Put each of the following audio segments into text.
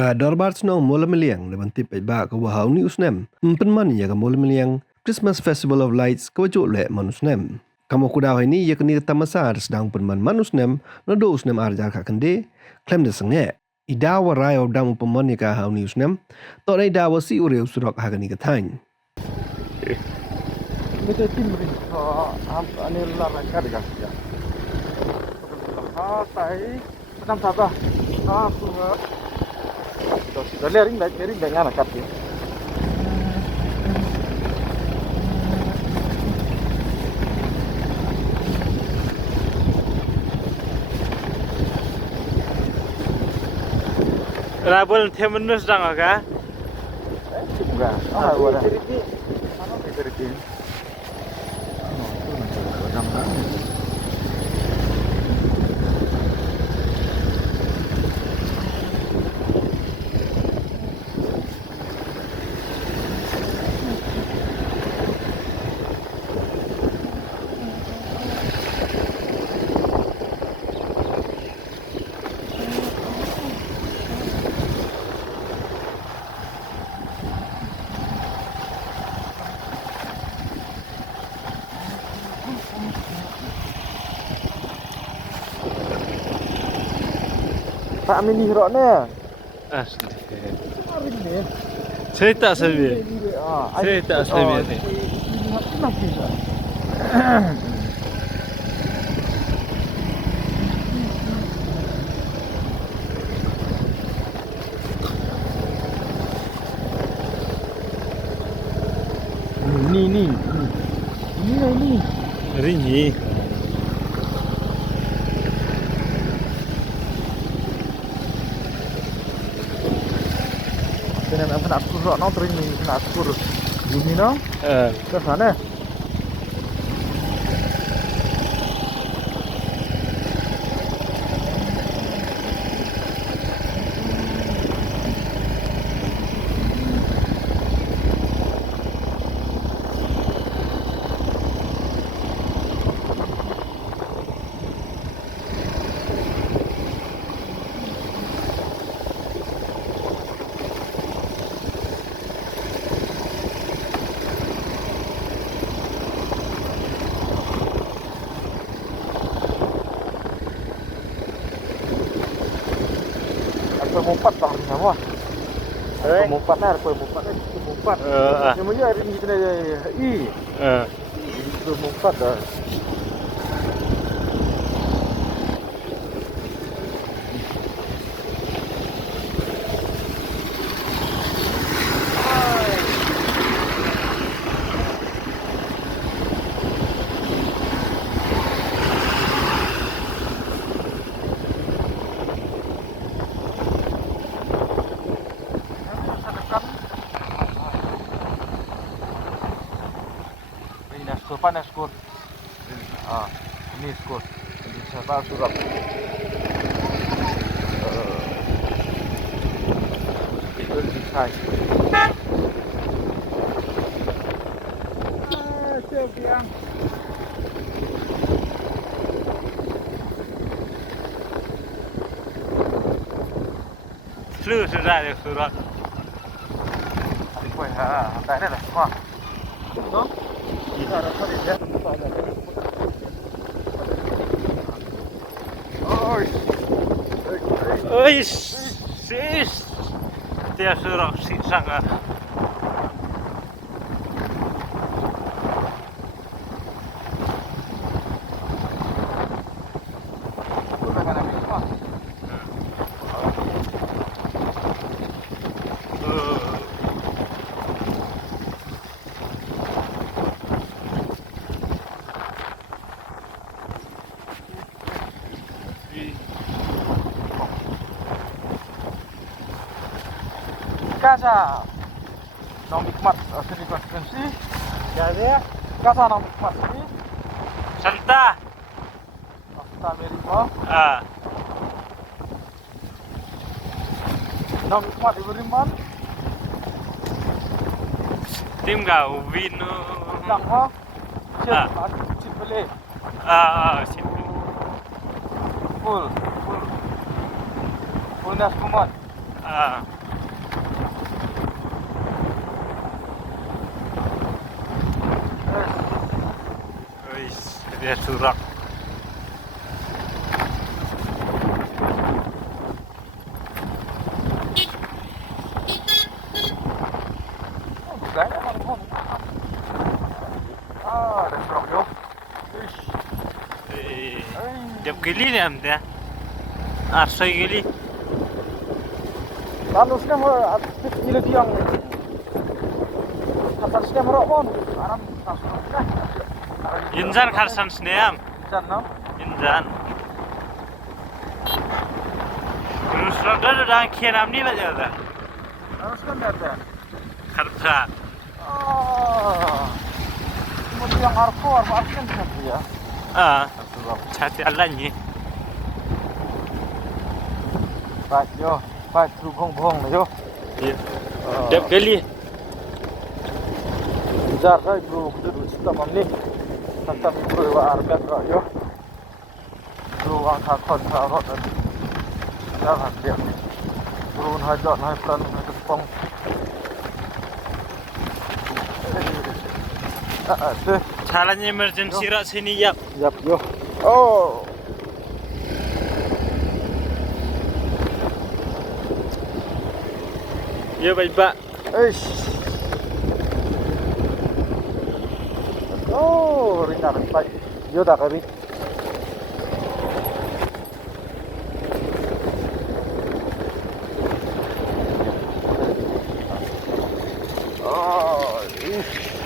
Dorbar snow mola meliang leban tip ba ka wahau ni usnem. Penman ya ka mola meliang Christmas Festival of Lights ka wajok le manusnem. Kamu kuda ini ya kini tamasar sedang penman manusnem no do usnem arjar ka kende klem de senge. Ida wa rai of dang penman ya ka hau ni usnem to dai da wa si ure usurok ha kani ka thain. Mete timbre am anil la ka de ka ya. Tai enam sata. Sudah lering anak kat ya. Rabul temenus dang aga? Enggak. Ah, ada. Ano cerita? Tak mini hiroknya. Asli. Hari ini. Saya tak sebi. Saya tak sebi ni. Ini. Ringi. Kena nak akur rok nong tering ni nak akur bumi nong. Ke sana. Mumpat bang sama. Mumpat lah, mumpat. Semuanya hari ni kena itu mumpat dah. Panas skor. Ini skor. Jadi saya surat. Itu disai. Siap yang. Flu sudah ada surat. Apa ya? Tak ada lah. Wah. No? Oi, sis. Dia surat si sangat. Casa Nong Hikmat seni konsekuensi. Jadi Casa Nong Hikmat ini Santa. Asta Amerika. Nong Hikmat diberi man. Tim kau vino. Yang ha. Cip beli. Simple. Full nas kumat. Ah. Wis, dia surak. Kayaknya mana? Ada truk yo. Ish. Jab gili ni am dia. 800 gili. Kalau sudah aktif gila tiang. Kapal sudah merokok. Aram tasuk. Injan kharsan sneam. Jangan. Injan. Terus ada dah kian am ni baca dah. Harus kan ada. Kharsa. Kemudian yang hardcore, kan ya. Ah. Chat Allah ni. Baik yo, baik truk bong yo. Ya. Jab gili. Jar saya truk duduk stop ni. Tetap truk arbet yo. Truk angkat kontra rot dan jangan dia. Turun hajat naik peran naik tepung. Caranya emergency rak sini yap. Yap yo. Oh. Ya baik pak. Eish. Oh, ringan baik. Yo dah kali. Oh,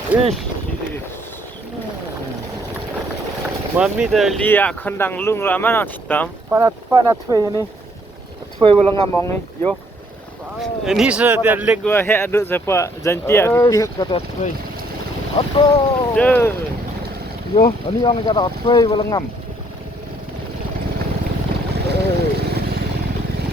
ish. Mami dah lihat kandang lung ramai nak hitam. Panat thui ulang ngamong ni. Yo. Ini sudah leg gua hek aduk siapa janji Eish, kata thui. Aduh. Yo, ini yang kata thui ulang ngam.